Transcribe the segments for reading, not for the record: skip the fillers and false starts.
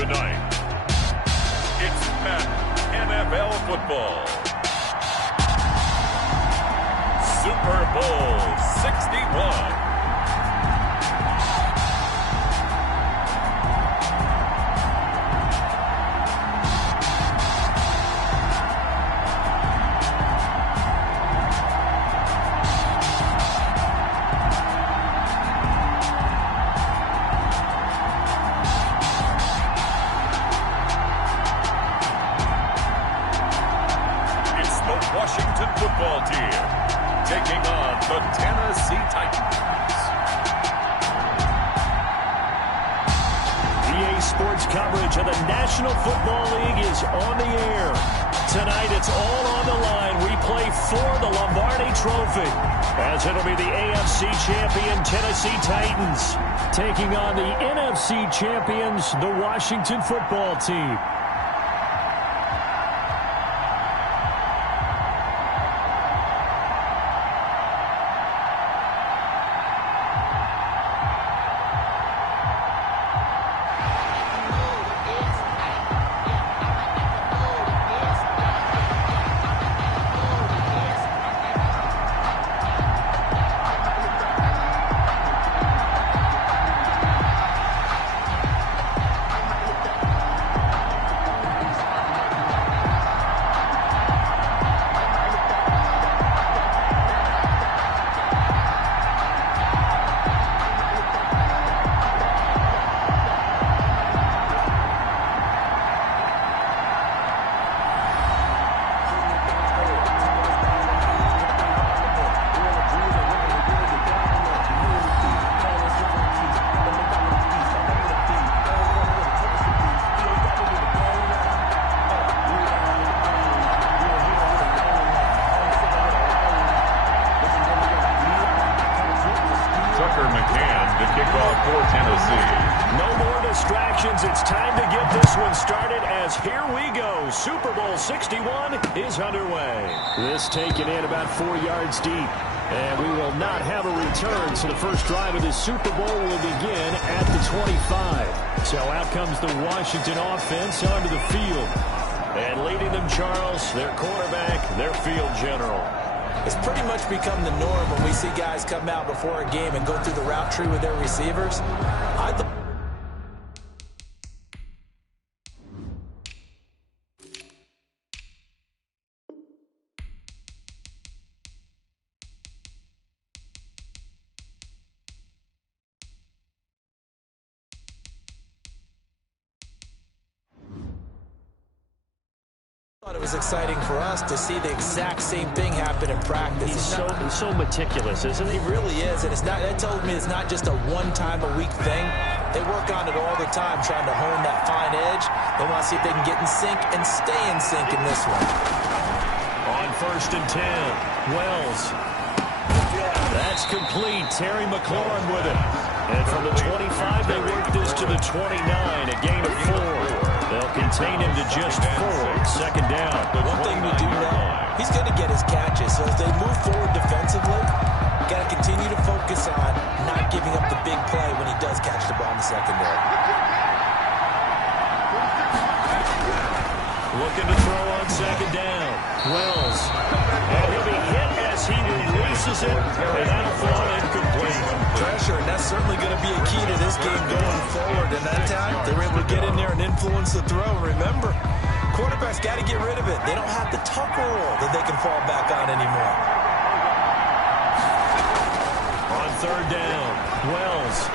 Tonight, it's NFL football. Super Bowl 61. Washington football team taking on the Tennessee Titans. EA Sports coverage of the National Football League is on the air. Tonight it's all on the line. We play for the Lombardi Trophy, as it'll be the AFC champion Tennessee Titans taking on the NFC champions, the Washington football team. It's time to get this one started as here we go. Super Bowl 61 is underway. This taken in about 4 yards deep. And we will not have a return, so the first drive of the Super Bowl will begin at the 25. So out comes the Washington offense onto the field. And leading them, Charles, their quarterback, their field general. It's pretty much become the norm when we see guys come out before a game and go through the route tree with their receivers. It was exciting for us to see the exact same thing happen in practice. He's so meticulous, isn't he? He really is, and that tells me it's not just a one-time-a-week thing. They work on it all the time, trying to hone that fine edge. They want to see if they can get in sync and stay in sync in this one. On 1st and 10, Wells. That's complete. Terry McLaurin with it. And from the 25, they work this to the 29, a gain of 4. They'll contain him to just 4. Second down. One thing we do know, he's going to get his catches. So as they move forward defensively, got to continue to focus on not giving up the big play when he does catch the ball in the secondary. Looking to throw on second down. Wells. And he'll be hit as he releases it. And that'll fall incomplete. Pressure, and that's certainly going to be a key to this game going forward. And that time, they were able to get in there and influence the throw. Remember, quarterbacks got to get rid of it. They don't have the Tucker rule that they can fall back on anymore. On third down, Wells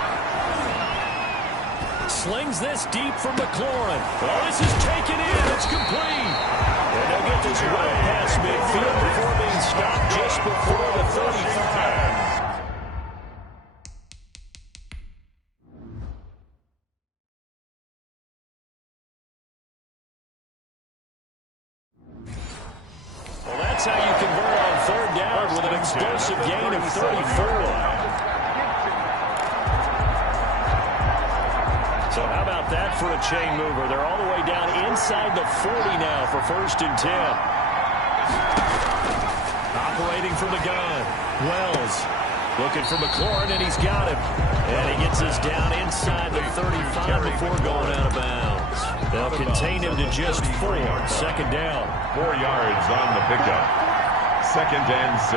slings this deep from McLaurin. Oh, this is taken in. It's complete. And they'll get this right past midfield before being stopped just before the 35. Well, that's how you convert on third down with an explosive gain of 34. So how about that for a chain mover? They're all the way down inside the 40 now for 1st and 10. Operating from the gun. Wells looking for McLaurin, and he's got him. And he gets us down inside the 35 before going out of bounds. They'll contain him to just 4. Second down. 4 yards on the pickup. 2nd and 6.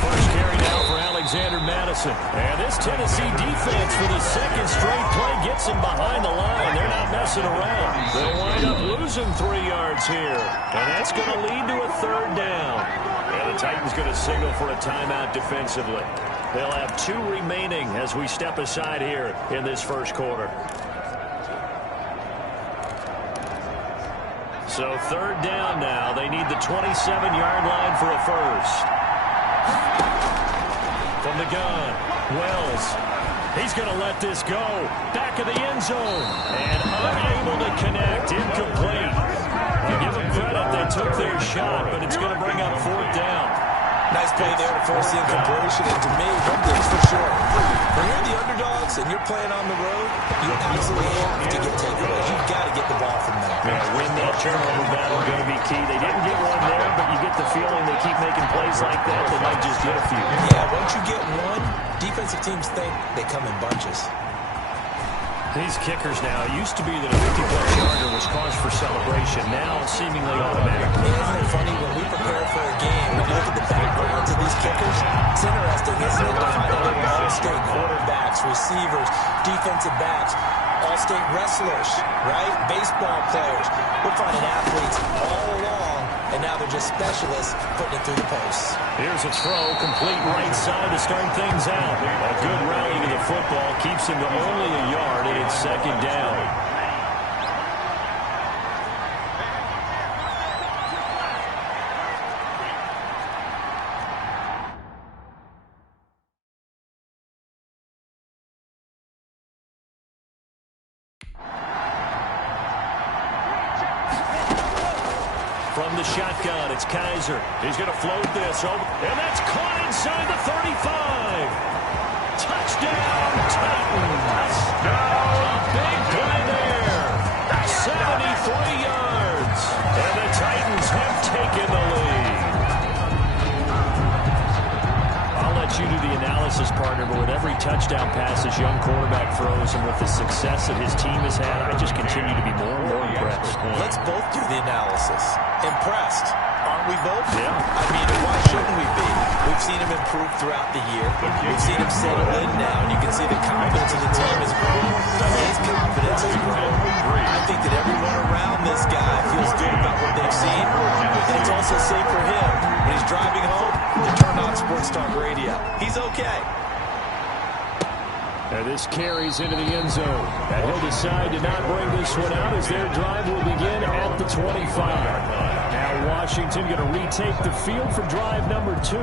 First carry now for Alexander Madison. And this Tennessee defense for the second straight play gets him behind the line. They're not messing around. They'll wind up losing 3 yards here. And that's going to lead to a 3rd down. And the Titans going to signal for a timeout defensively. They'll have 2 remaining as we step aside here in this first quarter. So 3rd down now. They need the 27-yard line for a first. From the gun, Wells. He's going to let this go. Back of the end zone. And unable to connect. Incomplete. You give them credit. They took their shot, but it's going to bring up 4th down. Nice play there to force the incompletion. And to me, one thing's for sure. When you're the underdogs and you're playing on the road, you absolutely have to get takeaways. You've got to get the ball from them. Yeah, win that turnover battle going to be key. They didn't get one there, but you get the feeling they keep making plays like that. They might just get a few. Yeah, once you get one, defensive teams think they come in bunches. These kickers now, it used to be that a 50-plus yarder was cause for celebration. Now, seemingly automatic. Isn't it funny, when we prepare for a game, when you look at the backgrounds of these kickers, it's interesting, isn't it, to find out they're all-state quarterbacks, receivers, defensive backs, all-state wrestlers, right? Baseball players. We're finding athletes all along, and now they're just specialists putting it through the posts. Here's a throw, complete right side to start things out. A good rally to the football keeps him to only a yard, and it's 2nd down. From the shotgun, it's Kaiser. He's going to float this over, and that's caught inside the 35. Touchdown, Titans. A big play there. 73 yards. And the Titans have taken the lead. I'll let you do the analysis, partner, but with every touchdown pass this young quarterback throws and with the success that his team has had, I just continue to be more and more impressed. Let's both do the analysis. Impressed. Aren't we both? Yeah. I mean, why shouldn't we be? We've seen him improve throughout the year. We've seen him settle in now, and you can see the confidence of the team has grown. His confidence has grown. I think that everyone around this guy feels good about what they've seen, and it's also safe for him. When he's driving home, to turn on Sports Talk Radio. He's okay. And this carries into the end zone. And he'll decide to not bring this one out as their drive will begin at the 25. Now Washington going to retake the field for drive number 2.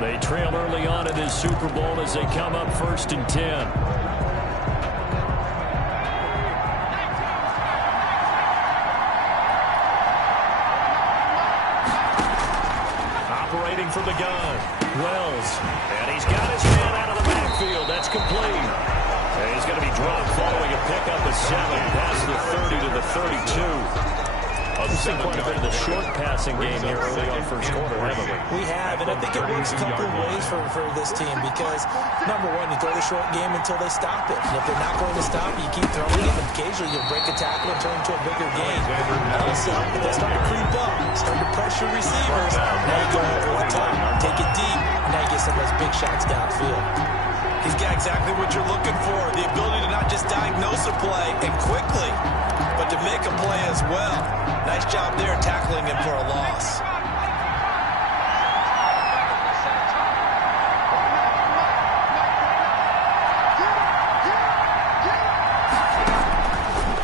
They trail early on in this Super Bowl as they come up 1st and 10. Operating from the gun, Wells. And he's got his man out of the backfield. That's complete. And he's going to be dropped following a pickup of 7 past the 30 to the 32. We've seen quite a bit of the short passing game here early on first quarter, haven't we? We have, and I think it works a couple of ways for this team because, number one, you throw the short game until they stop it. And if they're not going to stop it, you keep throwing it, and occasionally you'll break a tackle and turn into a bigger game. Also, if they start to creep up, start to pressure receivers, now you go over the top, take it deep, and now you get some of those big shots downfield. He's got exactly what you're looking for, the ability to not just diagnose a play and quickly, but to make a play as well. Nice job there tackling him for a loss.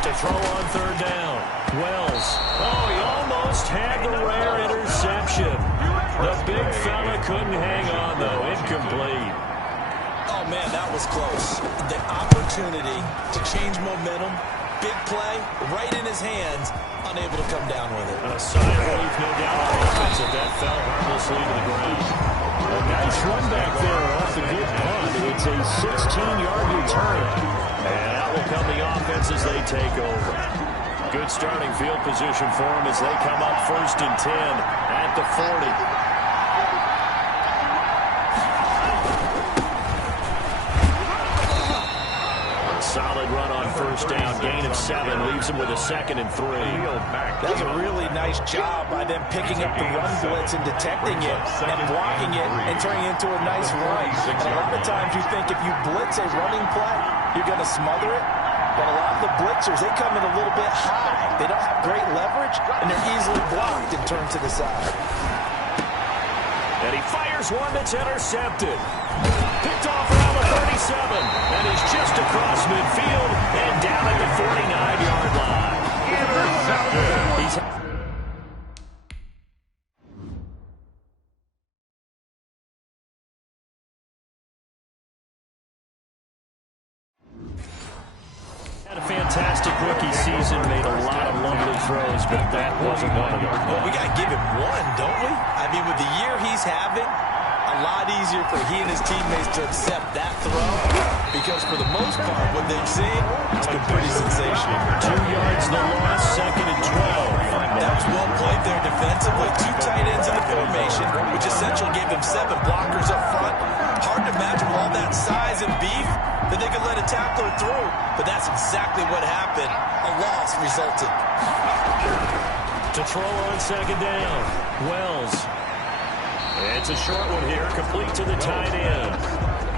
To throw on 3rd down, Wells. Oh, he almost had the rare interception. The big fella couldn't hang on, though. Incomplete. Oh, man, that was close. The opportunity to change momentum, big play, right in his hands, unable to come down with it. A sigh of relief, no doubt, on offense, if that fell harmlessly to the ground. A nice run back there off the good punt. It's a 16-yard return. And out will come the offense as they take over. Good starting field position for them as they come up 1st and 10 at the 40. Solid run on first down. Gain of 7 leaves him with a 2nd and 3. That's a really nice job by them picking up the run blitz and detecting it and blocking it and turning it into a nice run. And a lot of times you think if you blitz a running play, you're going to smother it. But a lot of the blitzers, they come in a little bit high. They don't have great leverage, and they're easily blocked and turned to the side. And he fires one that's intercepted. Picked off around the 37, and he's just across midfield and down at the 49-yard line. Intercepted. Had a fantastic rookie season, made a lot of lovely throws, but that wasn't one of them. Well, we got to give him one, don't we? I mean, with the year he's having, a lot easier for he and his teammates to accept that throw, because for the most part, what they've seen, it's been pretty sensational. 2 yards the loss, 2nd and 12. That was well played there defensively. 2 tight ends in the formation, which essentially gave them 7 blockers up front. Hard to imagine with all that size and beef that they could let a tackler through, but that's exactly what happened. A loss resulted. To throw on 2nd down, Wells. It's a short one here, complete to the tight end.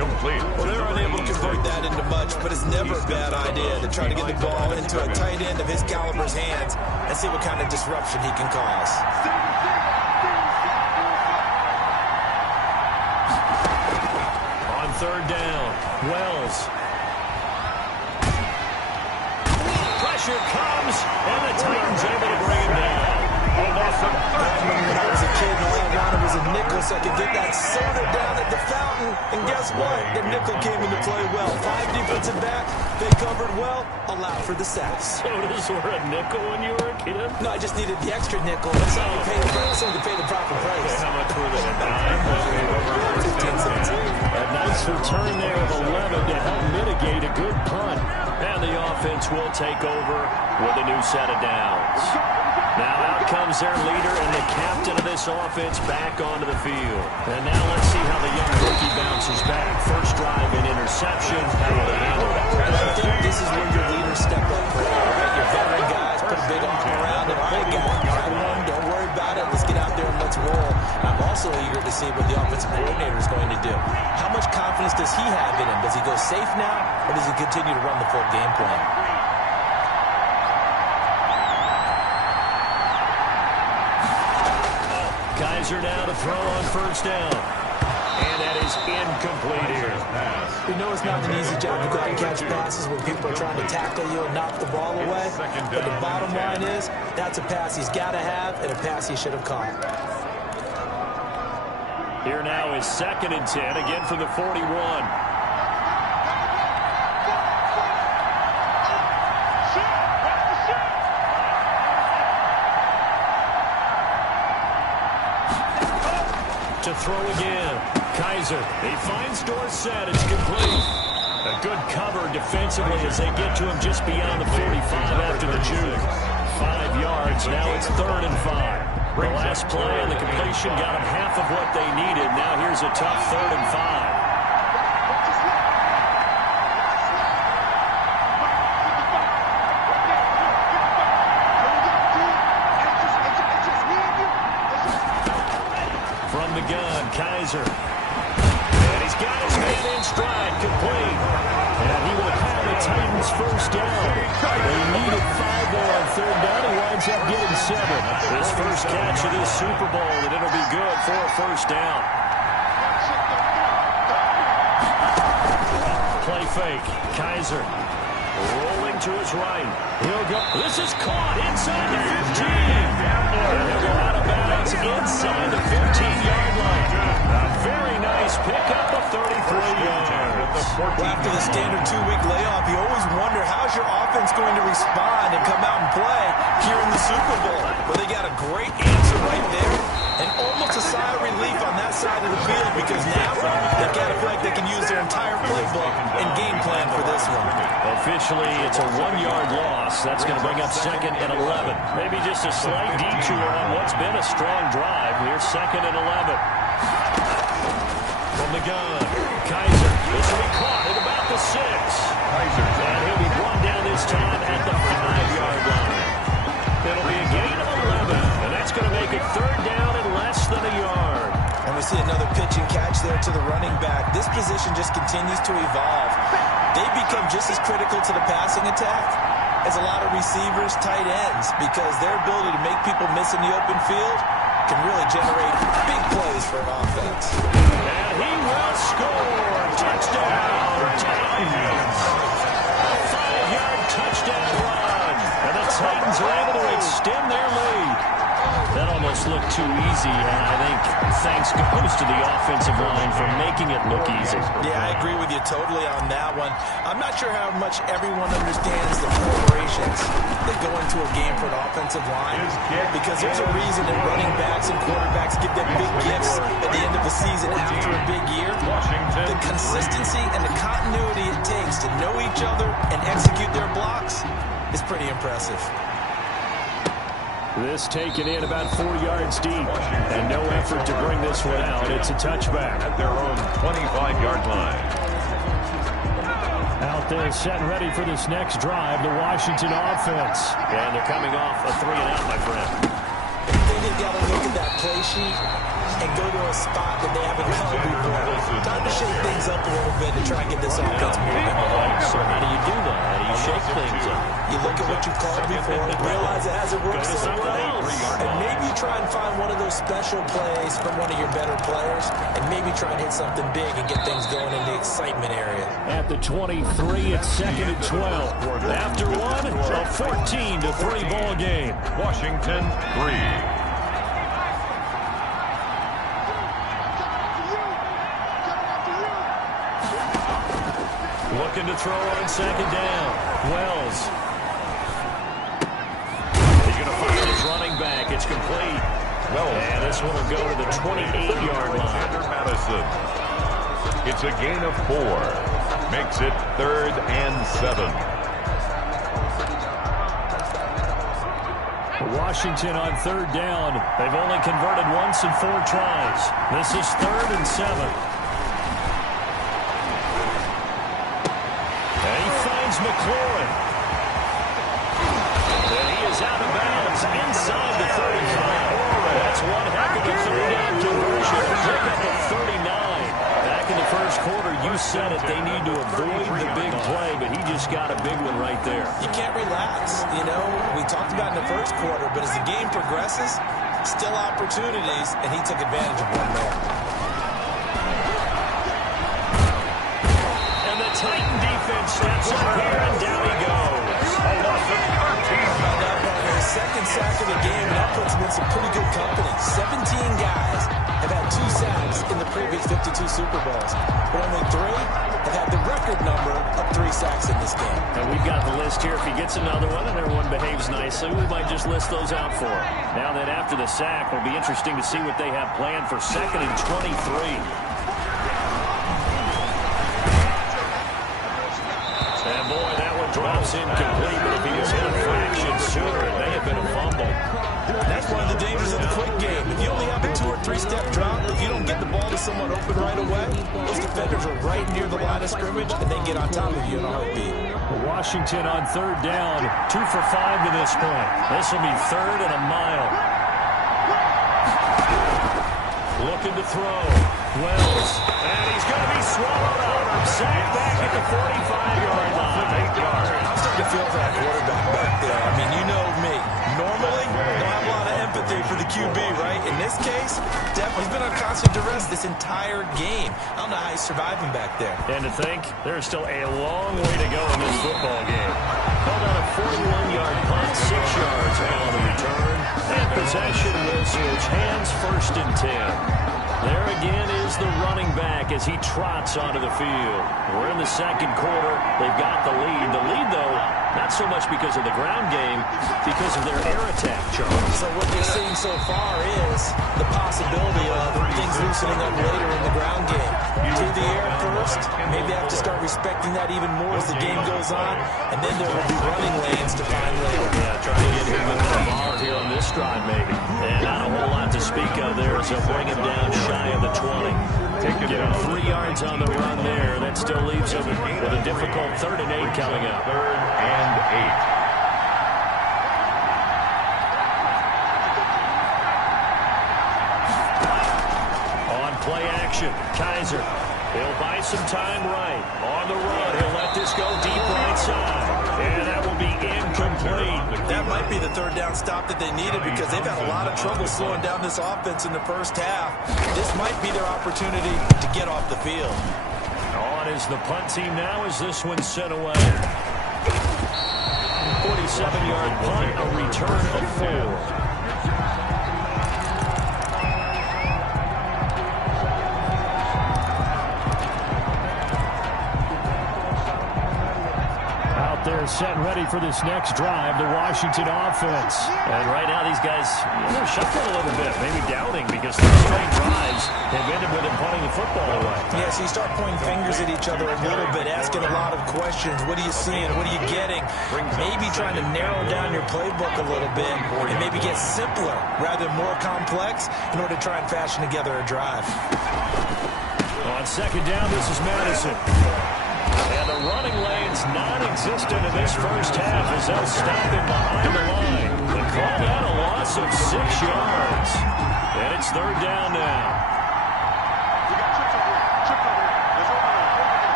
Complete. Well, they're unable to convert that into much, but it's never a bad idea to try to get the ball into a tight end of his caliber's hands and see what kind of disruption he can cause. On 3rd down, Wells. Pressure comes, and the Titans able to bring him down. When I was a kid, all I wanted was a nickel so I could get that soda down at the fountain. And guess what? The nickel came into play well. 5 defensive back, they covered well, allowed for the sacks. Sodas were a nickel when you were a kid? No, I just needed the extra nickel. So I to pay the proper price. How much were they? 15 cents. A nice return there of 11 to help mitigate a good punt. And the offense will take over with a new set of downs. Now out comes their leader and the captain of this offense back onto the field. And now let's see how the young rookie bounces back. First drive and interception. How will they handle that? I think this is when your leaders step up. Right? Your veteran guys put a big arm around him. All right, guys, don't worry about it. Let's get out there and let's roll. I'm also eager to see what the offensive coordinator is going to do. How much confidence does he have in him? Does he go safe now, or does he continue to run the full game plan? Kaiser now to throw on 1st down. And that is incomplete here. We know it's not an easy job to go out and catch passes when people are trying to tackle you and knock the ball away. But the bottom line is, that's a pass he's got to have and a pass he should have caught. Here now is 2nd and 10, again from the 41. To throw again. Kaiser, he finds Dorsett. It's complete. A good cover defensively as they get to him just beyond the 45 after the juke. 5 yards. Now it's 3rd and 5. The last play and the completion got them half of what they needed. Now here's a tough 3rd and 5. From the gun, Kaiser. And he's got his man in stride, complete. And he will have the Titans first down. They needed 5 there on 3rd down. He winds up getting 7. His first catch of this Super Bowl, and it'll be good for a first down. Play fake. Kaiser rolling to his right. He'll go. This is caught inside the 15. And he'll go out of bounds inside the 15-yard line. A very nice pickup of 33 yards. Well, after the standard 2-week layoff, you always wonder how's your offense going to respond and come out and play here in the Super Bowl. Well, they got a great answer right there and almost a sigh of relief on that side of the field because now they've got to feel like they can use their entire playbook and game plan for this one. Officially, it's a 1-yard loss. That's going to bring up 2nd and 11. Maybe just a slight detour on what's been a strong drive. Here's 2nd and 11. From the gun, Kaiser. This will be caught at about the 6. And he'll be brought position just continues to evolve. They become just as critical to the passing attack as a lot of receivers, tight ends, because their ability to make people miss in the open field can really generate big plays for an offense. And he will score. Touchdown, Titans. A 5-yard touchdown run. And the Titans are able to extend their lead. That almost looked too easy, and I think thanks goes to the offensive line for making it look easy. Yeah, I agree with you totally on that one. I'm not sure how much everyone understands the preparations that go into a game for an offensive line, because there's a reason that running backs and quarterbacks give them big gifts at the end of the season after a big year. The consistency and the continuity it takes to know each other and execute their blocks is pretty impressive. This taken in about 4 yards deep, and no effort to bring this one out. It's a touchback. At their own 25-yard line. Out there, set and ready for this next drive, the Washington offense. And they're coming off a 3-and-out, my friend. I think they've got to look at that play sheet and go to a spot that they haven't gone before. Time to shake things up a little bit to try and get this offense moving. So how do you do that? How do you shake things up? You look at what you've called before, realize it hasn't worked somewhere else, and maybe you try and find one of those special plays from one of your better players, and maybe try and hit something big and get things going in the excitement area. At the 23, it's 2nd and 12. After one, a 14-3 ball game. Washington 3. Looking to throw on 2nd down. Wells. He's going to fire his running back. It's complete. And this one will go to the 28-yard line. Madison. It's a gain of 4. Makes it 3rd and 7. Washington on 3rd down. They've only converted once in 4 tries. This is 3rd and 7. McLaurin. And he is out of bounds inside the 35. That's one heck of a 3rd-down conversion. Pick up a 39. Back in the first quarter, you said it. They need to avoid the big play, but he just got a big one right there. You can't relax. You know, we talked about in the first quarter, but as the game progresses, still opportunities, and he took advantage of one there. Titan defense steps up here, and down he goes. A loss of 13. His 2nd sack of the game, and that puts him in some pretty good company. 17 guys have had 2 sacks in the previous 52 Super Bowls, but only 3 have had the record number of 3 sacks in this game. And we've got the list here. If he gets another one and everyone behaves nicely, we might just list those out for him. Now that after the sack, it'll be interesting to see what they have planned for 2nd and 23. And boy, that one drops incomplete, but if he was hit a fraction sooner, it may have been a fumble. That's one of the dangers of the quick game. If you only have a 2- or 3-step drop, if you don't get the ball to someone open right away, those defenders are right near the line of scrimmage, and they get on top of you in a heartbeat. Washington on 3rd down, 2 for 5 to this point. This will be 3rd and a mile. Looking to throw. Wells. And he's going to be swallowed up. Sacked back at the 45-yard line. 8 yards. I'm starting to feel for that quarterback back there. I mean, you know me. Normally, don't have a lot of empathy for the QB, right? In this case, definitely he's been on constant duress this entire game. I don't know how he's surviving back there. And to think, there's still a long way to go in this football game. Called on a 41-yard punt, 6 yards on the return. And possession will switch hands, 1st and 10. There again is the running back as he trots onto the field. We're in the 2nd quarter. They've got the lead. The lead, though, not so much because of the ground game, because of their air attack, Charles. So what you're seeing so far is the possibility of things loosening up later in the ground game. To the air first, maybe have to start respecting that even more as the game goes on, and then there will be running lanes to find later. Yeah, trying to get him involved here on this drive, maybe. And not a whole lot to speak of there, so bring him down shy of the 20. Get him 3 yards on the run there. That still leaves him with a difficult 3rd and 8 coming up. 3rd and 8. On play action, Kaiser. He'll buy some time right. On the run, he'll let this go deep right side. And that will be incomplete. That might be the third down stop that they needed because they've had a lot of trouble slowing down this offense in the first half. This might be their opportunity to get off the field. On is the punt team now as this one's sent away. 47-yard punt, a return of 4. They're set and ready for this next drive, the Washington offense. And right now these guys, they're shuffling a little bit, maybe doubting because 3 straight drives have ended with them punting the football away. Yeah, so you start pointing fingers at each other a little bit, asking a lot of questions. What are you seeing? What are you getting? Maybe trying to narrow down your playbook a little bit and maybe get simpler rather than more complex in order to try and fashion together a drive. On second down, this is Madison. And the running lane's non-existent in this first half as they'll stop him behind the line. They call that a loss of 6 yards. And it's third down now.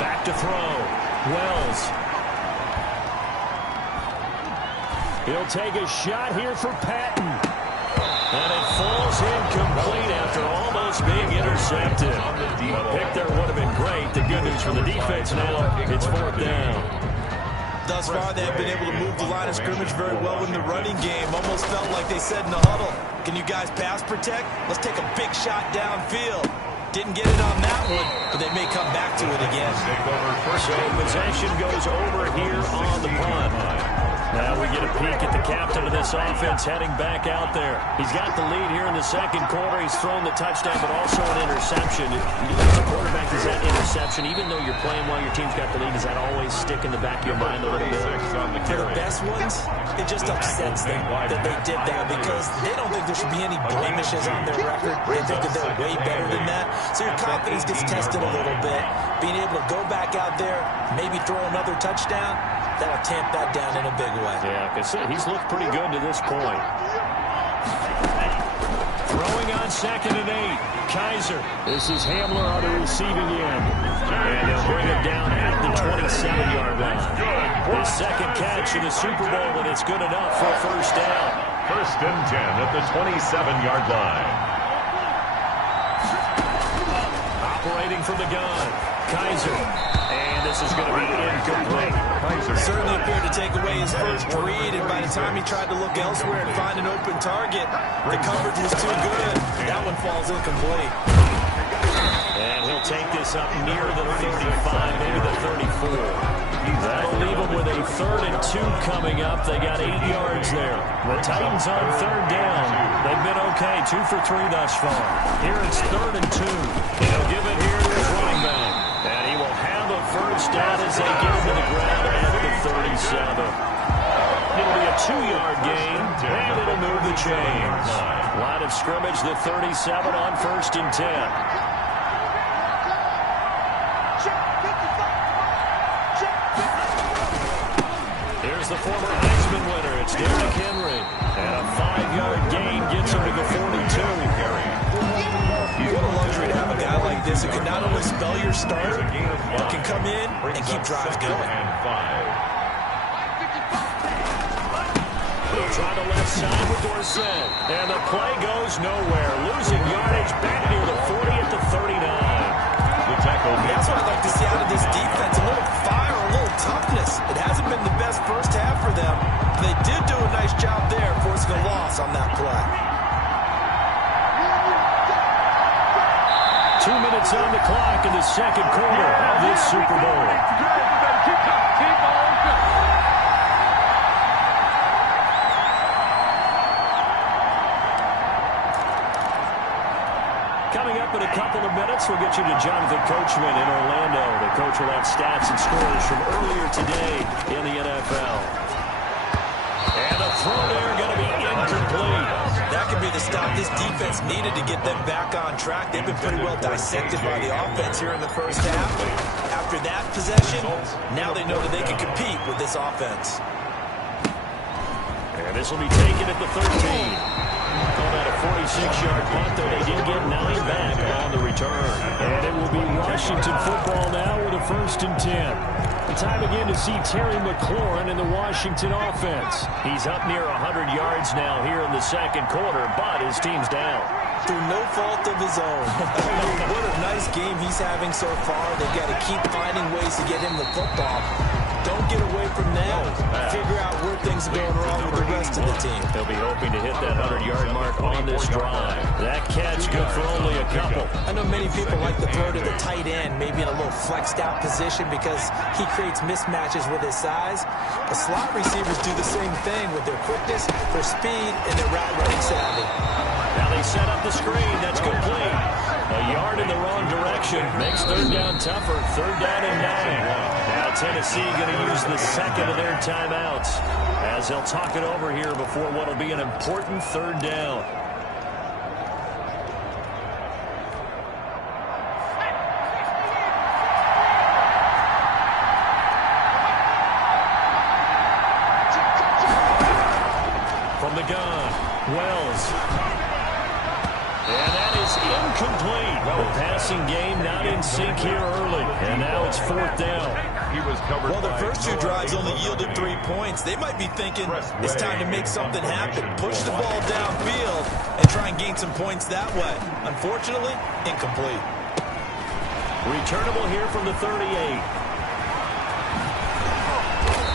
Back to throw. Wells. He'll take a shot here for Patton. And it falls incomplete after almost being intercepted. A pick there would have been great. The good news for the defense now, it's fourth down. Thus far, they have been able to move the line of scrimmage very well in the running game. Almost felt like they said in the huddle, can you guys pass protect? Let's take a big shot downfield. Didn't get it on that one, but they may come back to it again. So possession goes over here on the punt. Now we get a peek at the captain of this offense heading back out there. He's got the lead here in the second quarter. He's thrown the touchdown, but also an interception. As a quarterback, is that interception, even though you're playing while your team's got the lead, does that always stick in the back of your mind a little bit? For the best ones, it just upsets them that they did that because they don't think there should be any blemishes on their record. They think that they're way better than that. So your confidence gets tested a little bit. Being able to go back out there, maybe throw another touchdown, that'll tamp that down in a big way. Yeah, because he's looked pretty good to this point. Throwing on 2nd and 8. Kaiser. This is Hamler on the receiving end. And they'll bring him down at the 27-yard line. His second catch in the Super Bowl, and it's good enough for a first down. 1st and 10 at the 27-yard line. Operating from the gun. Kaiser. And this is going to be incomplete. Certainly appeared to take away his first read, and by the time he tried to look elsewhere and find an open target, the coverage was too good. That one falls incomplete. And he'll take this up near the 35, maybe the 34. That'll leave him with a 3rd and 2 coming up. They got 8 yards there. The Titans on 3rd down. They've been okay, 2 for 3 thus far. Here it's 3rd and 2. He'll give it here to his running back. And he will have a first down as they get him to the ground at the 37. It'll be a 2-yard gain, and it'll move the chains. Line of scrimmage, the 37 on 1st and 10. Here's the former Heisman winner. It's Derrick Henry. And a 5-yard gain gets him to the 42. What a luxury to have a guy like this who can not only spell your start, but can come in and keep drives going. He'll try the left side with Dorsett. And the play goes nowhere. Losing yardage back near the 40 at the 39. That's what I'd like to see out of this defense. A little fire, a little toughness. It hasn't been the best first half for them. They did do a nice job there, forcing a loss on that play. 2 minutes on the clock in the second quarter of this Super Bowl. Coming up in a couple of minutes, we'll get you to Jonathan Coachman in Orlando. The coach will have stats and scores from earlier today in the NFL. And a throw there going to be incomplete. That could be the stop this defense needed to get them back on track. They've been pretty well dissected by the offense here in the first half. After that possession, now they know that they can compete with this offense. And this will be taken at the 13. Called out a 46-yard punt, though they did get 9 back on the return. And it will be Washington football now with a 1st and 10. Time again to see Terry McLaurin in the Washington offense. He's up near 100 yards now here in the second quarter, but his team's down. Through no fault of his own. What a nice game he's having so far. They've got to keep finding ways to get him the football. Don't get away from that. Figure out where things are going wrong with the rest of the team. They'll be hoping to hit that 100-yard mark on this drive. That catch good for only a couple. I know many people like to throw to the tight end, maybe in a little flexed out position because he creates mismatches with his size. The slot receivers do the same thing with their quickness, their speed, and their route running savvy. Now they set up the screen. That's complete. A yard in the wrong direction. Makes 3rd down tougher. 3rd down and 9. Now Tennessee going to use the second of their timeouts as they'll talk it over here before what will be an important 3rd down. From the gun, Wells. And that is incomplete. The passing game not in sync here early. And now it's 4th down. Well, the first 2 drives only yielded 3 points. They might be thinking it's time to make something happen. Push the ball downfield and try and gain some points that way. Unfortunately, incomplete. Returnable here from the 38.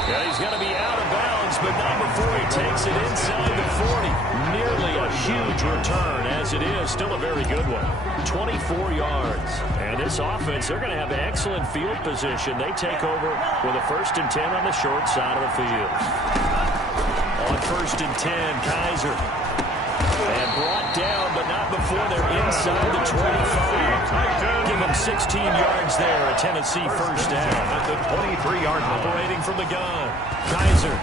Yeah, he's going to be out of bounds, but not before he takes it inside the 40. Nearly a huge return, as it is. Still a very good one. 24 yards. And this offense, they're going to have excellent field position. They take over with a 1st and 10 on the short side of the field. On 1st and 10, Kaiser. And brought down, but not before they're inside the 25. Give him 16 yards there, a Tennessee 1st down. At the 23-yard line. Operating from the gun. Kaiser.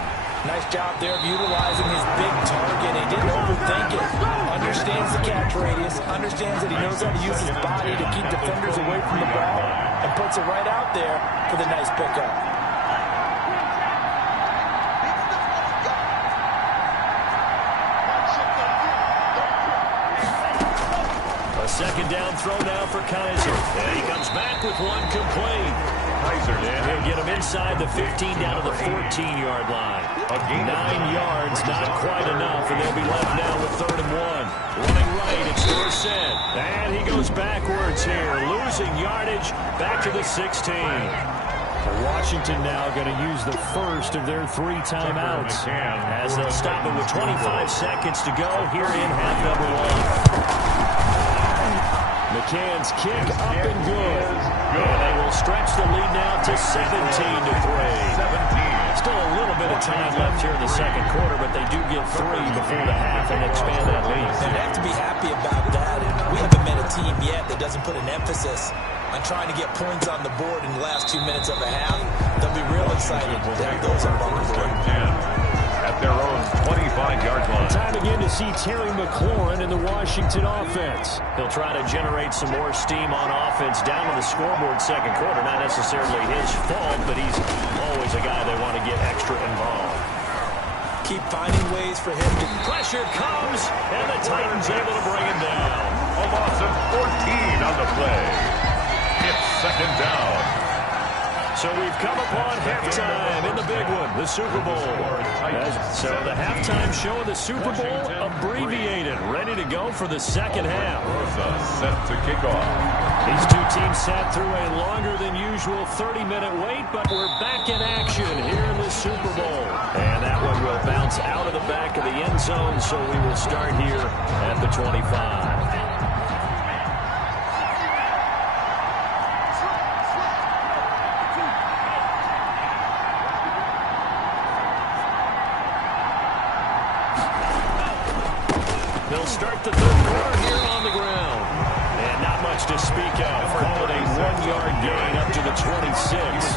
Nice job there of utilizing his big target. He didn't overthink it. Understands the catch radius. Understands that he knows how to use his body to keep defenders away from the ball. And puts it right out there for the nice pickup. A 2nd down throw now for Kaiser. And he comes back with one complete. Kaiser. And he'll get him inside the 15 down to the 14-yard line. 9 yards, not quite enough, and they'll be left now with 3rd and 1. Running right, it's Dorsett. And he goes backwards here, losing yardage back to the 16. Washington now going to use the first of their 3 timeouts as they'll stop it with 25 seconds to go here in half number 1. McCann's kick up and good. And they will stretch the lead now to 17-3. Still a little bit of time left here in the second quarter, but they do get 3 before the half and expand that lead. And they have to be happy about that. We haven't met a team yet that doesn't put an emphasis on trying to get points on the board in the last 2 minutes of a half. They'll be real excited to have those on the board. At their own 25-yard line. Time again to see Terry McLaurin in the Washington offense. He'll try to generate some more steam on offense down to the scoreboard second quarter. Not necessarily his fault, but he's always a guy they want to get extra involved. Keep finding ways for him to... Pressure comes, and the Titans able to bring him down. A loss of 14 on the play. It's 2nd down. So we've come upon halftime in the big one, the Super Bowl. So the halftime show of the Super Bowl abbreviated, ready to go for the second half. Set to kick off. These 2 teams sat through a longer than usual 30-minute wait, but we're back in action here in the Super Bowl. And that one will bounce out of the back of the end zone, so we will start here at the 25. They'll start the third quarter here on the ground. And not much to speak of. Call it a 1-yard gain up to the 26.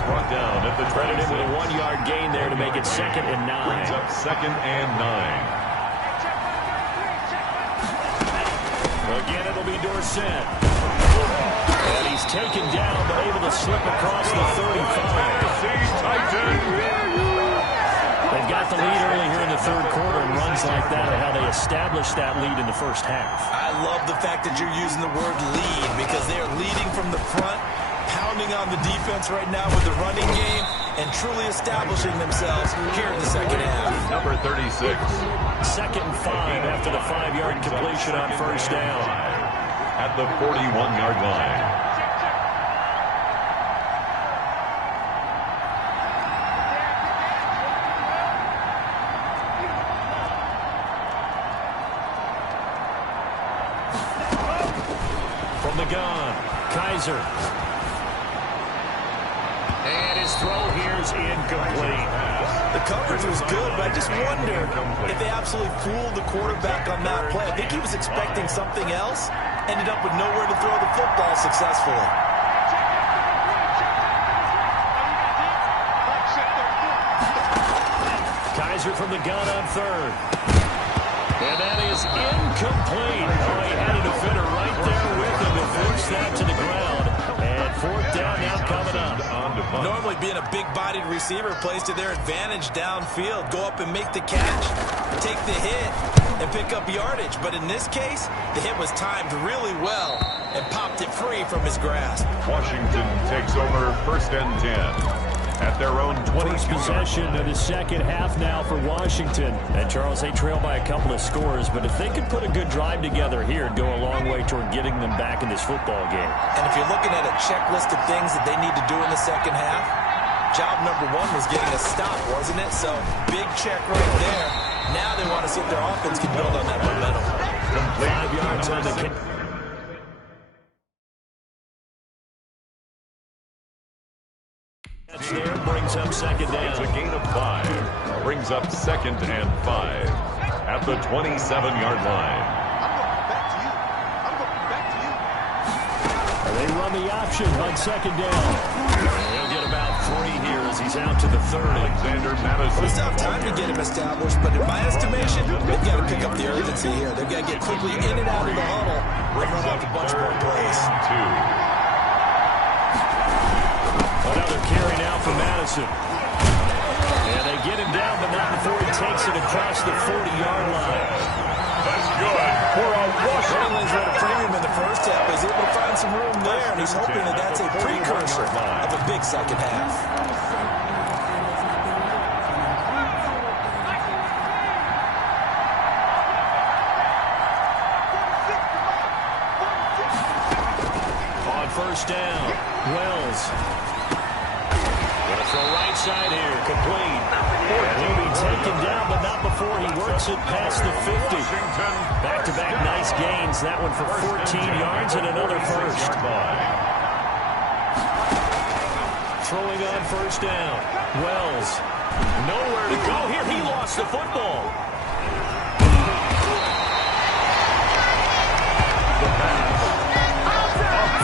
Brought down at the Credit him with a 1-yard gain there to make it 2nd and 9. Brings up 2nd and 9. Again, it'll be Dorsett. And he's taken down, but able to slip across the 35. They've got the lead early here in the third quarter. established that lead in the first half. I love the fact that you're using the word lead because they are leading from the front, pounding on the defense right now with the running game, and truly establishing themselves here in the second half. Number 36. 2nd and 5 after the 5-yard completion on first down. At the 41-yard line. From the gun, Kaiser. And his throw here is incomplete. The coverage was good, but I just wonder if they absolutely fooled the quarterback on that play. I think he was expecting something else, ended up with nowhere to throw the football successfully. Kaiser from the gun on 3rd. And that is incomplete. Oh, he had a defender right there with him to force that to the ground. And 4th down now coming up. Normally being a big-bodied receiver plays to their advantage downfield. Go up and make the catch, take the hit, and pick up yardage. But in this case, the hit was timed really well and popped it free from his grasp. Washington takes over 1st and 10. At their own 20. First possession of the second half now for Washington. And Charles, they trail by a couple of scores, but if they could put a good drive together here, it'd go a long way toward getting them back in this football game. And if you're looking at a checklist of things that they need to do in the second half, job number 1 was getting a stop, wasn't it? So big check right there. Now they want to see if their offense can build on that momentum. 5 yards on the kick. There brings up 2nd down. It's a gain of 5. Brings up 2nd and 5 at the 27-yard line. They run the option on 2nd down. He'll get about 3 here as he's out to the 30. Alexander Madison. We still have time to get him established, but in my estimation, they've got to pick up the urgency here. They've got to get quickly in and out of the huddle and run off a bunch more plays. 2. Another carry now for Madison. And they get him down, but not before he takes it across the 40-yard line. That's good for a Washington. England's at a premium in the first half. He's able to find some room there, and he's hoping that that's a precursor of a big second half. On first down, Wells. Throw right side here, complete. And he'll be taken down, but not before he works it past the 50. Back-to-back nice gains. That one for 14 yards and another first. Throwing on first down. Wells. Nowhere to go here. He lost the football.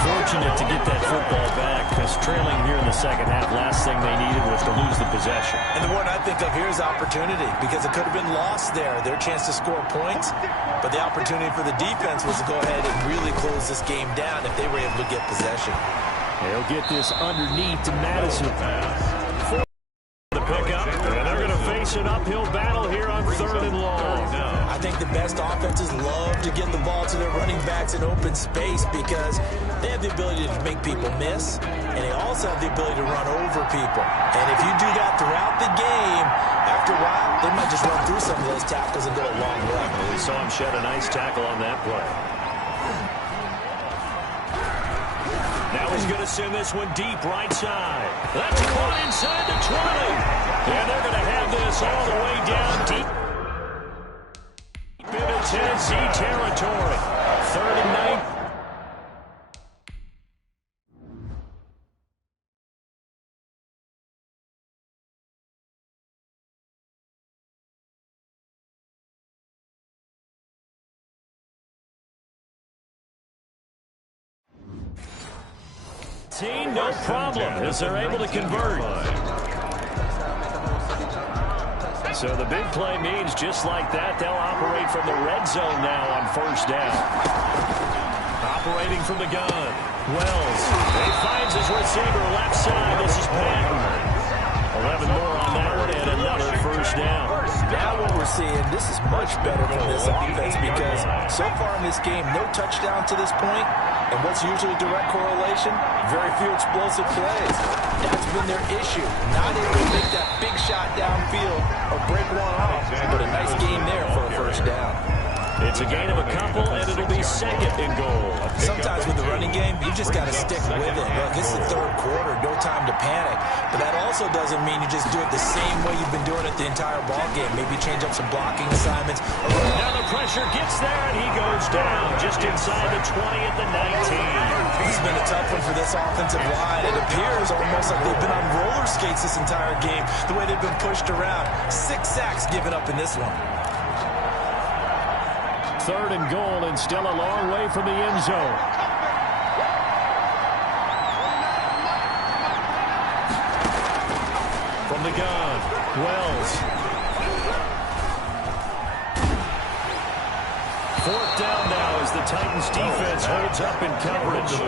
Fortunate to get that football back because trailing here in the second half, last thing they needed was to lose the possession. And the word I think of here is opportunity because it could have been lost there, their chance to score points. But the opportunity for the defense was to go ahead and really close this game down if they were able to get possession. They'll get this underneath to Madison. For the pickup, and they're going to face an uphill battle here on 3rd and long. I think the best offenses love to get the ball to their running backs in open space because they have the ability to make people miss, and they also have the ability to run over people. And if you do that throughout the game, after a while, they might just run through some of those tackles and go a long way. Well, we saw him shed a nice tackle on that play. Now he's going to send this one deep right side. That's caught inside the 20. And they're going to have this all the way down deep into Tennessee territory. 3rd and 9. No problem as they're able to convert. So the big play means just like that, they'll operate from the red zone now on first down. Operating from the gun. Wells. He finds his receiver left side. This is Patton. 11 more on that one and another first down. Now what we're we're seeing, this is much better from this offense because so far in this game, no touchdown to this point, and what's usually direct correlation? Very few explosive plays. That's been their issue. Not able to make that big shot downfield or break one off, but a nice game there for a first down. It's a gain of a couple, and it'll be second and goal. Sometimes with the running game, you just got to stick with it. Look, this is the third quarter, no time to panic. But that also doesn't mean you just do it the same way you've been doing it the entire ball game. Maybe change up some blocking assignments. Now the pressure gets there, and he goes down just inside the 20 at the 19. This has been a tough one for this offensive line. It appears almost like they've been on roller skates this entire game, the way they've been pushed around. 6 sacks given up in this one. Third and goal, and still a long way from the end zone. From the gun, Wells. Fourth down now as the Titans defense holds up in coverage.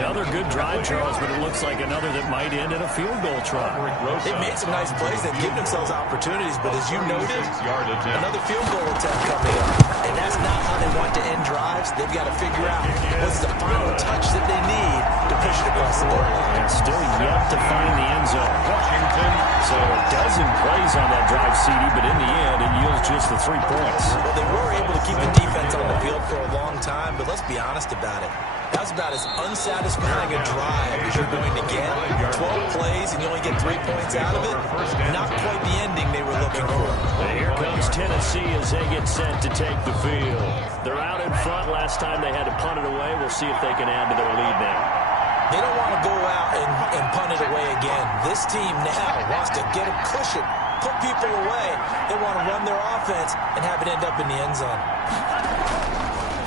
Another good drive, Charles, but it looks like another that might end in a field goal try. They've made some nice plays. They've given themselves opportunities, but as you noted, another field goal attempt coming up. And that's not how they want to end drives. They've got to figure out what's the final touch that they need to push it across the goal line. And still yet to find the end zone. Washington. So a dozen plays on that drive, CD, but in the end, it yields just the 3 points. Well, they were able to keep the defense on the field for a long time, but let's be honest about it. That's about as unsatisfying a drive as you're going to get. 12 plays and you only get 3 points out of it. Not quite the ending they were looking for. And here comes Tennessee as they get set to take the field. They're out in front. Last time they had to punt it away. We'll see if they can add to their lead now. They don't want to go out and punt it away again. This team now wants to get a cushion, put people away. They want to run their offense and have it end up in the end zone.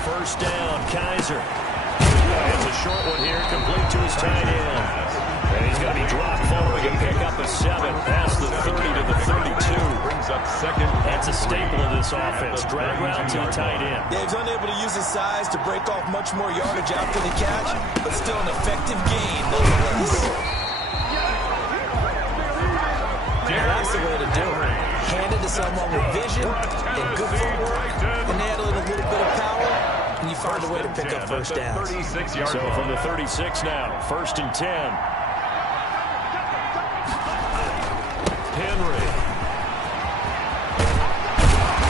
First down, Kaiser. It's a short one here, complete to his tight end. And he's going to be dropped following a pickup of 7 past the 30 to the 32. Brings up second. That's a staple of this offense. Drag route to the tight end. Dave's unable to use his size to break off much more yardage after the catch, but still an effective gain nonetheless. That's the way to do it. Hand it to someone with vision and good footwork, and handle it a little bit of power, and you find a way to pick up first downs. So from the 36 now, first and 10. Henry.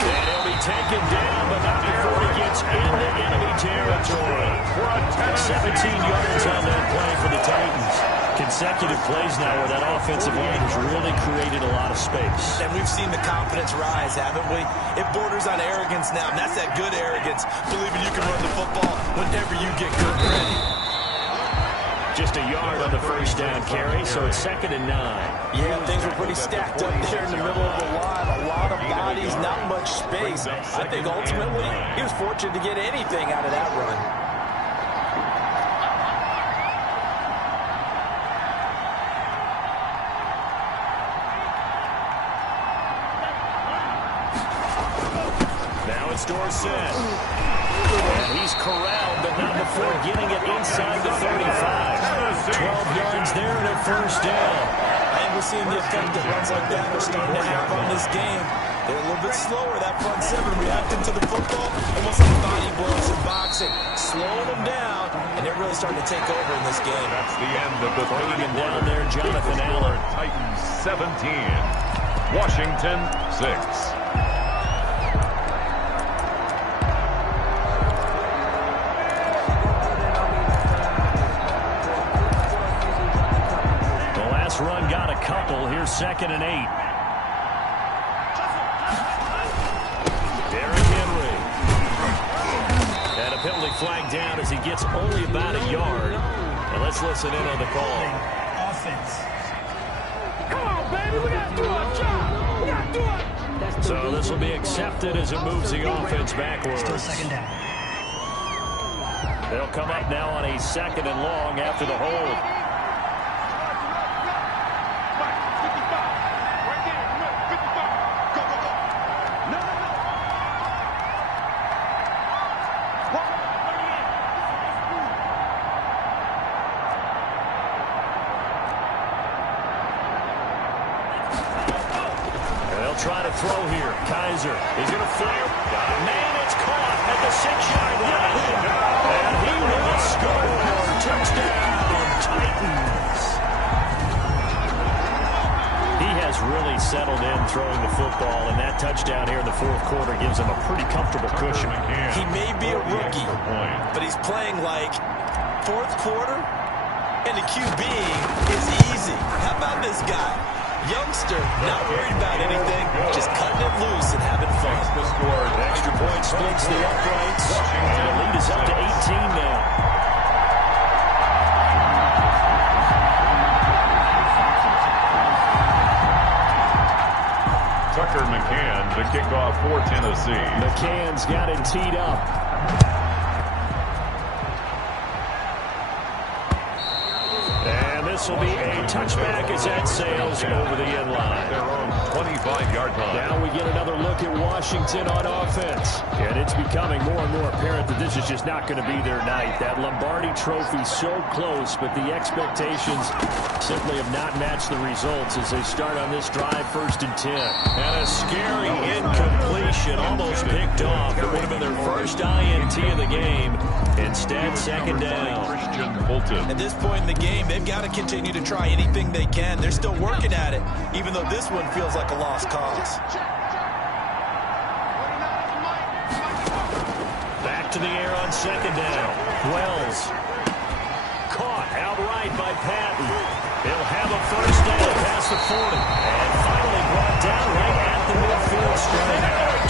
And he'll be taken down, but not before he gets into enemy territory. 17 yards on that play for the Titans. Consecutive plays now where that offensive line has really created a lot of space. And we've seen the confidence rise, haven't we? It borders on arrogance now, and that's that good arrogance, believing you can run the football whenever you get good and ready. Just a yard on the first down carry, so it's second and 9. Yeah, things were pretty stacked up there in the middle of the line. A lot of bodies, not much space. I think ultimately he was fortunate to get anything out of that run. Now it's Dorsett. And he's corralled, but not before getting it inside the 35. 12 yards there and a first down. I think we're seeing the effect that runs like that are starting to have on this game. They're a little bit slower, that front seven, reacting to the football, almost like body blows in boxing, slowing them down, and they're really starting to take over in this game. That's the end of the third Bringing down there, Jonathan Allen. Titans 17, Washington 6. Run got a couple. Here's second and 8. Derrick Henry. And a penalty flag down as he gets only about a yard. And let's listen in on the call. Offense. Come on, baby. We got to do our job. We got to do it. So this will be accepted as it moves the offense backwards. Still second down. They'll come up now on a second and long after the hold. They'll try to throw here. Kaiser is going to flare. Man, it's caught at the 6-yard line. And he will score. Touchdown, Titans. He has really settled in throwing the football, and that touchdown here in the fourth quarter gives him a pretty comfortable cushion. He may be a rookie, but he's playing like fourth quarter, and the QB is easy. How about this guy? Youngster, not worried about anything, just cutting it loose and having fun. Extra point splits the uprights, and the lead is up to 18 now. Tucker McCann to kick off for Tennessee. McCann's got it teed up. And this will be a touchback as that sails over the end line. Their own 25-yard line. Now we get another look at Washington on offense. And it's becoming more and more apparent that this is just not going to be their night. That Lombardi trophy so close, but the expectations simply have not matched the results as they start on this drive, 1st and 10. And a scary incompletion, almost picked off. It would have been their first INT of the game. Instead, 2nd down. Christian Fulton. At this point in the game, they've got to continue to try anything they can. They're still working at it, even though this one feels like a lost cause. Back to the air on 2nd down. Wells. Caught outright by Patton. He'll have a first down past the 40. And finally brought down right at the midfield stripe.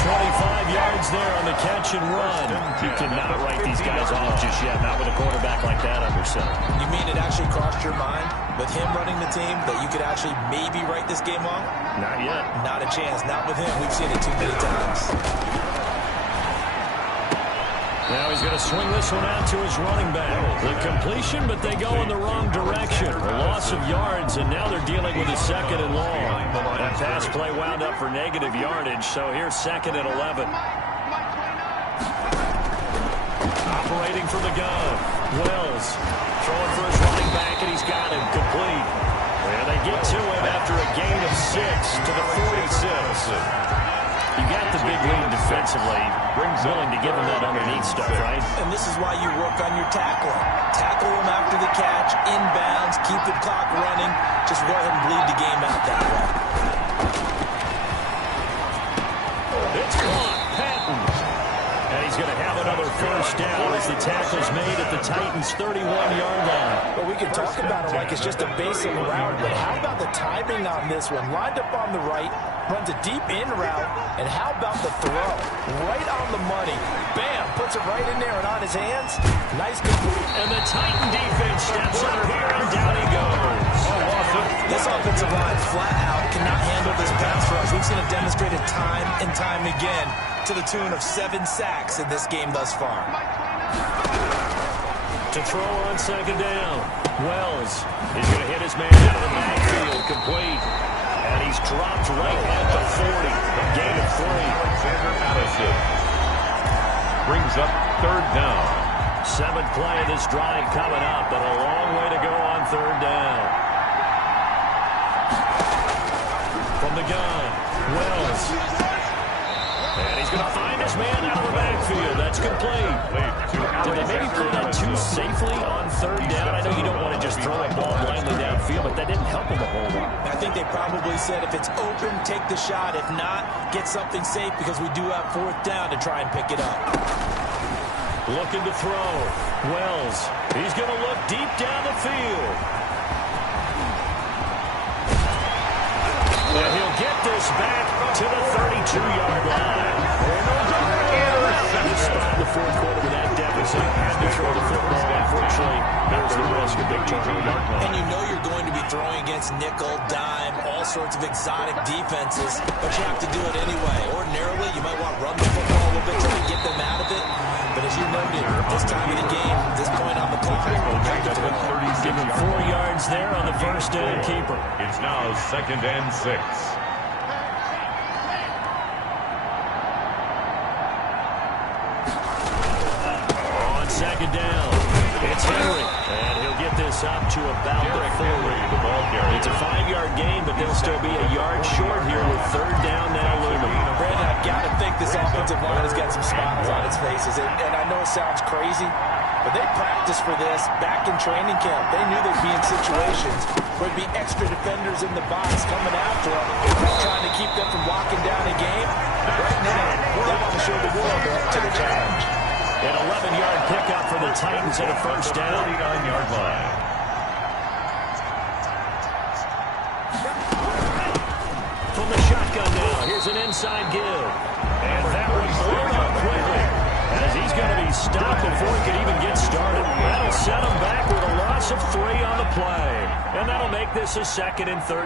25 yards there on the catch and run. You cannot write these guys off just yet, not with a quarterback like that under center. You mean it actually crossed your mind with him running the team that you could actually maybe write this game off? Not yet. Not a chance. Not with him. We've seen it too many times. Now he's going to swing this one out to his running back. The completion, but they go in the wrong direction. A loss of yards, and now they're dealing with a 2nd and long. That pass play wound up for negative yardage, so here's 2nd and 11. Operating from the gun. Wells throwing for his running back, and he's got him complete. And they get to him after a gain of 6 to the 46. You got the big lead defensively. Willing to give him that underneath stuff, right? And this is why you work on your tackling. Tackle him after the catch, inbounds, keep the clock running. Just go ahead and bleed the game out that way. It's caught. Patton. And he's going to have another first down as the tackle's made at the Titans' 31-yard line. Well, we can talk about it like it's just a basic route, but how about the timing on this one? Lined up on the right, runs a deep in route, and how about the throw? Right on the money. Bam! Puts it right in there and on his hands. Nice complete. And the Titan defense steps up here, and down he goes. This offensive line flat out cannot handle this pass rush. We've seen it demonstrated time and time again to the tune of 7 sacks in this game thus far. To throw on 2nd down. Wells is going to hit his man out of the backfield, complete. And he's dropped right at the 40. A gain of 3. Alexander Madison brings up 3rd down. 7th play of this drive coming up, but a long way to go on 3rd down. From the gun, Wells. And he's going to find his man out of the backfield. That's complete. Did they maybe play that too safely on 3rd down? I know you don't want to just throw a ball blindly downfield, but that didn't help him a whole lot. I think they probably said if it's open, take the shot. If not, get something safe because we do have 4th down to try and pick it up. Looking to throw. Wells. He's going to look deep down the field. And he'll get this back to the 32-yard line. Spot the fourth quarter with that deficit. Had to throw the football. Unfortunately, there's the risk of big turnover. And you know you're going to be throwing against nickel, dime, all sorts of exotic defenses, but you have to do it anyway. Ordinarily, you might want to run the football a little bit, try to get them out of it. But as you noted, this time of the game, this point on the clock, give him 4 yards there on the first down keeper. It's now 2nd and 6. On 2nd down, it's Henry. And he'll get this up to about the 40. The ball carrier. It's a 5-yard gain, but they'll still be a yard short here with 3rd down now. fans' faces. And I know it sounds crazy, but they practiced for this back in training camp. They knew they'd be in situations where there'd be extra defenders in the box coming after them, trying to keep them from locking down a game. Right now, they want to show the world they're up to the challenge. An 11-yard pickup for the Titans at a first down. 39-yard line. From the shotgun now, here's an inside give. And that one blown up quickly, as he's going to be stopped before he can even get started. That'll set him back with a loss of 3 on the play. And that'll make this a 2nd and 13.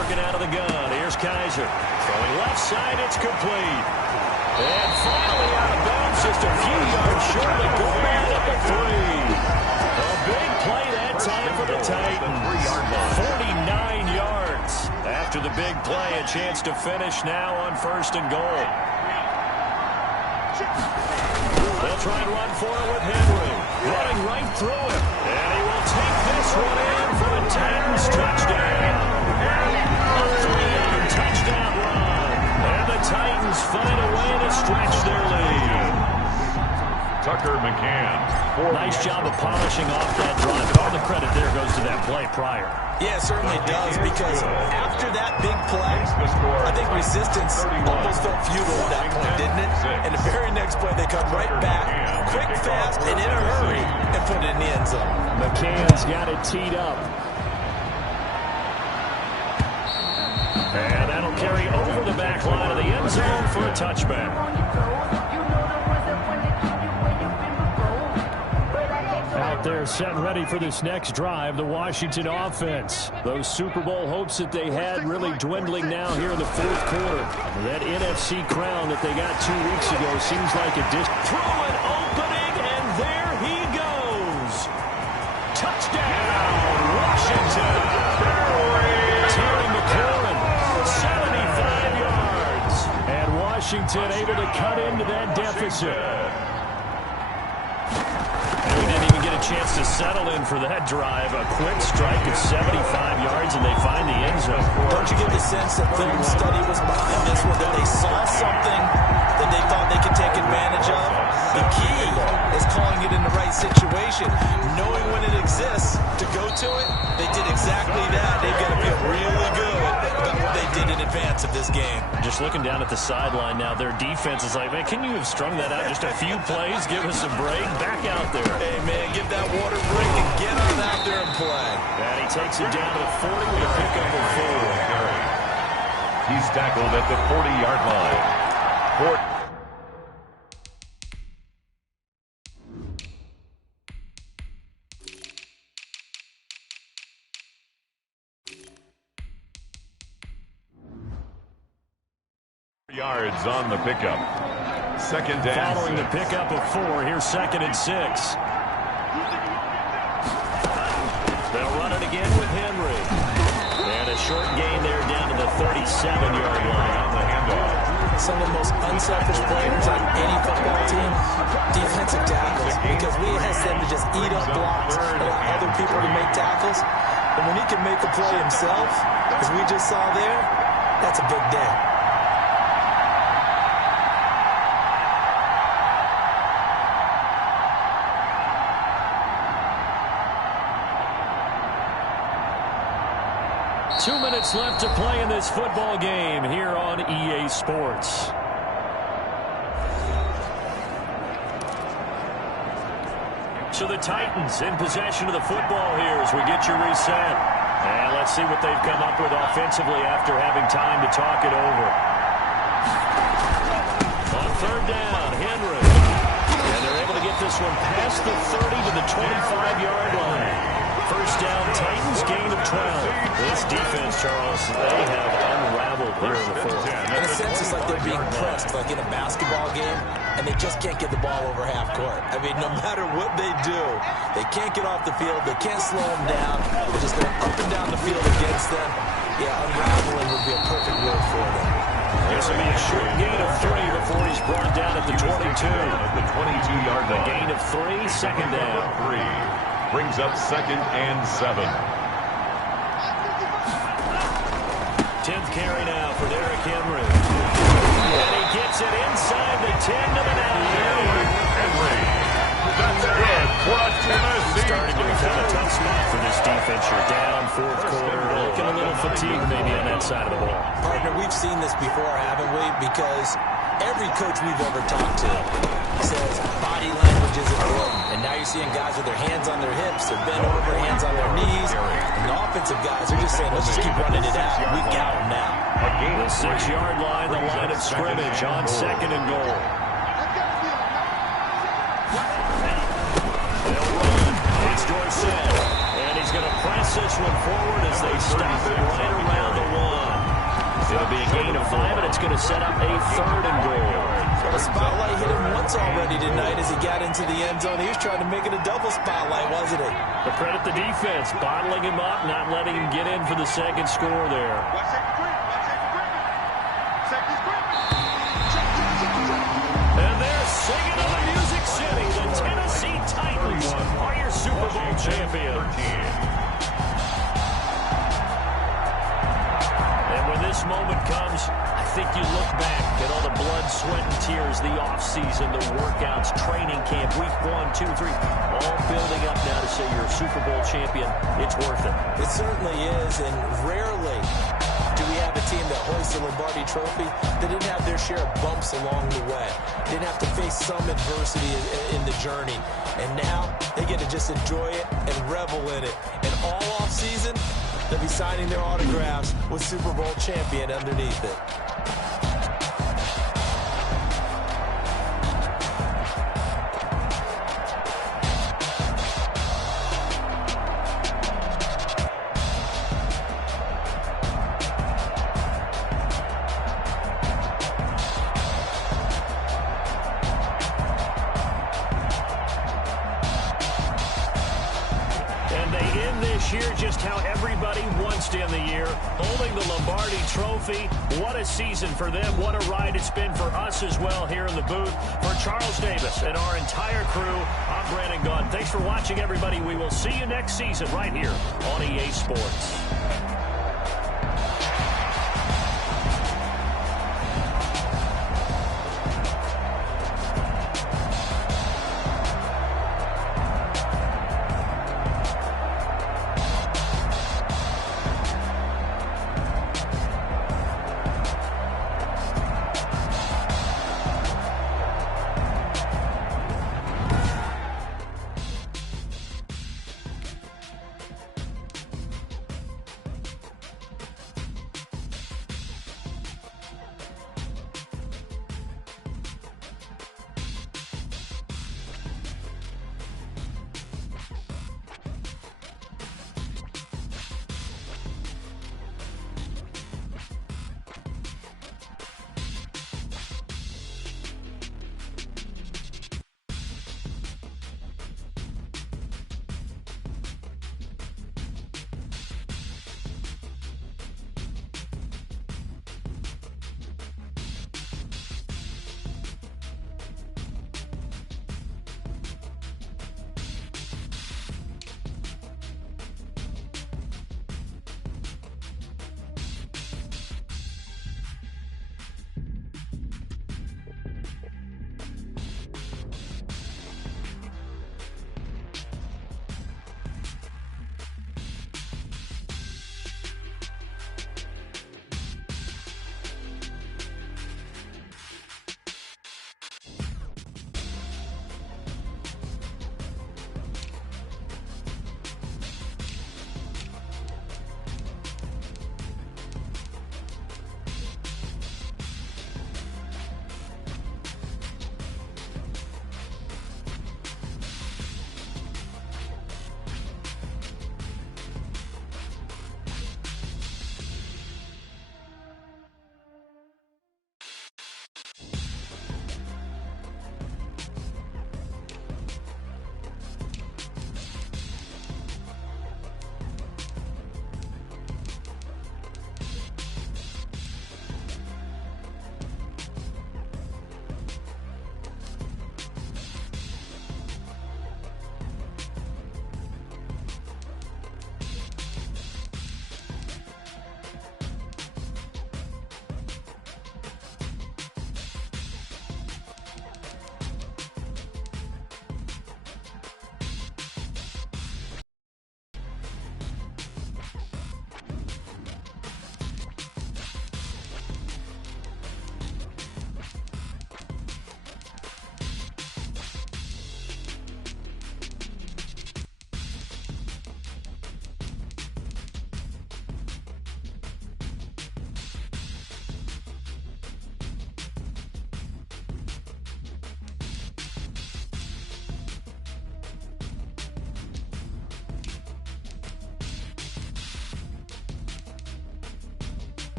Working out of the gun. Here's Kaiser. Throwing left side. It's complete. And finally out of bounds, just a few yards short of the goal line at the 3. A big play that time for the Titans. 49 yards. After the big play, a chance to finish now on 1st and goal. They'll try and run for it with Henry. Running right through him. And he will take this one in for the Titans touchdown. A 3-yard touchdown run. And the Titans find a way to stretch their lead. Tucker McCann. Nice job of polishing off that drive. And all the credit there goes to that play prior. Yeah, it certainly does, because after that big play, I think resistance almost felt futile at that point, didn't it? And the very next play, they come right back, quick, fast, and in a hurry, and put it in the end zone. McCann's got it teed up. And that'll carry over the back line of the end zone for a touchback. Out there set and ready for this next drive, the Washington offense. Those Super Bowl hopes that they had really dwindling now here in the 4th quarter. That NFC crown that they got 2 weeks ago seems like a through an opening, and there he goes. Touchdown, Washington. Terry McLaurin, 75 yards. And Washington able to cut into that deficit. Chance to settle in for that drive. A quick strike at 75 yards, and they find the end zone. Don't you get the sense that film study was behind this one, that they saw something that they thought they could take advantage of? The key is calling it in the right situation, knowing when it exists to go to it. They did exactly that. They've got to feel really good about what they did in advance of this game. Just looking down at the sideline now, their defense is like, man, can you have strung that out just a few plays? Give us a break. Back out there. Hey, man, give that water break and get on out there and play. And he takes it down to the 40 with a pickup of 4. He's tackled at the 40-yard line. Yards on the pickup. 2nd down. Following the pickup of 4, here's 2nd and 6. They'll run it again with Henry. And a short gain there down to the 37-yard line on the handoff. Some of the most unselfish players on any football team, defensive tackles, because we ask them to just eat up blocks and allow other people to make tackles. And when he can make a play himself, as we just saw there, that's a big day. Two minutes left to play in this football game here on EA Sports. So the Titans in possession of the football here as we get you reset. And let's see what they've come up with offensively after having time to talk it over. On 3rd down, Henry. And they're able to get this one past the 30 to the 25-yard line. First down, Titans, gain of 12. This defense, Charles, they have unraveled here in the 4th. In a sense, it's like they're being pressed, like in a basketball game, and they just can't get the ball over half court. I mean, no matter what they do, they can't get off the field. They can't slow them down. They're just going up and down the field against them. Yeah, unraveling would be a perfect word for them. This will be a short gain of 3 before he's brought down at the 22. The 22-yard line. A gain of 3, 2nd down. 3 brings up 2nd and 7. carry now for Derrick Henry. And he gets it inside the 10 to the 9. Henry. That's good. Clutch in the season. Starting to become a tough spot for this defense. You're down fourth quarter. Looking a little fatigued maybe on that side of the ball. Partner, we've seen this before, haven't we? Because every coach we've ever talked to says body language is important. And now you're seeing guys with their hands on their hips, they're bent over, hands on their knees. And the offensive guys are just saying, let's just keep running it out. We got them now. The 6-yard line, the line of scrimmage on 2nd and goal. They'll run. It's Dorsett. And he's going to press this one forward as they stop it right around the 1. It'll be a gain of 5, and it's going to set up a 3rd and goal. The spotlight hit him once already tonight as he got into the end zone. He was trying to make it a double spotlight, wasn't it? But credit the defense, bottling him up, not letting him get in for the second score there. And they're singing of the Music City. The Tennessee Titans are your Super Bowl champions. And when this moment comes, I think you look back at all the blood, sweat, and tears, the offseason, the workouts, training camp, week 1, 2, 3, all building up now to say you're a Super Bowl champion. It's worth it. It certainly is, and rarely do we have a team that hoists the Lombardi Trophy that didn't have their share of bumps along the way, didn't have to face some adversity in the journey. And now they get to just enjoy it and revel in it. And all offseason, they'll be signing their autographs with Super Bowl champion underneath it. Year just how everybody wants to end the year, holding the Lombardi Trophy. What a season for them. What a ride it's been for us as well here in the booth. For Charles Davis and our entire crew, I'm Brandon Gunn. Thanks for watching, everybody. We will see you next season right here on EA Sports.